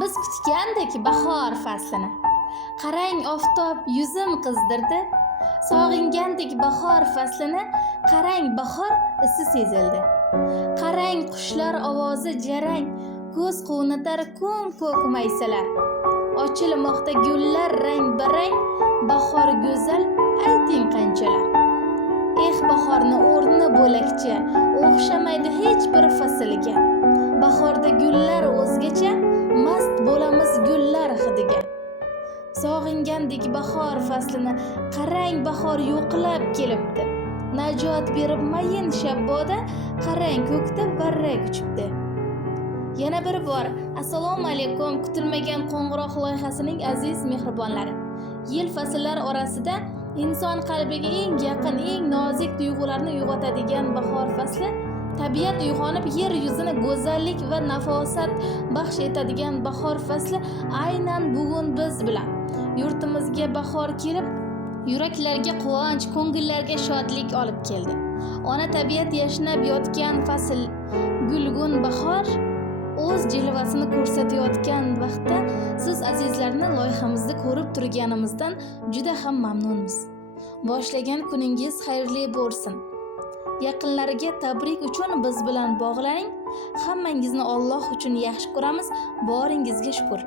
Biz kutgandek bahor faslini. Qarang oftob yuzim qizdirdi. Sog'ingandek bahor faslini, qarang bahor isi sezildi. Qarang qushlar ovozi jarang, ko'z quvnatar ko'k maysalar. Ochilmoqda gullar rang-barang, bahor go'zal ayting qanchalar. Bahorni o'rni bo'lakcha, o'xshamaydi hech bir faslga. Bahorda gullar o'zgacha, mast bo'lamiz gullar hidiga. Sog'ingandek bahor faslini, qarang bahor yo'qlab kelibdi. Najot berib mayin shabboda, qarang ko'kda varrak uchibdi. Yana bir bor assalomu alaykum kutilmagan qo'ng'iroq loyihasining aziz mehribonlari. Yil fasllar orasida inson qalbiga eng yaqin, eng nozik tuyg'ularni uyg'otadigan bahor fasli, tabiat uyg'onib yer yuzini go'zallik va nafosat baxsh etadigan bahor fasli aynan bugun biz bilan. Yurtimizga bahor kelib, yuraklarga quvonch, ko'ngillarga shodlik olib keldi. Ona tabiat yashnab yotgan fasl, gulgun bahor o'z jilvasini ko'rsatayotgan vaqtda siz azizlarni loyihamizni ko'rib turganimizdan juda ham mamnunmiz. Boshlagan kuningiz xayrli bo'lsin. Yaqinlariga tabrik uchun biz bilan bog'laning. Hammangizni Alloh uchun yaxshi ko'ramiz. Boringizga shukr.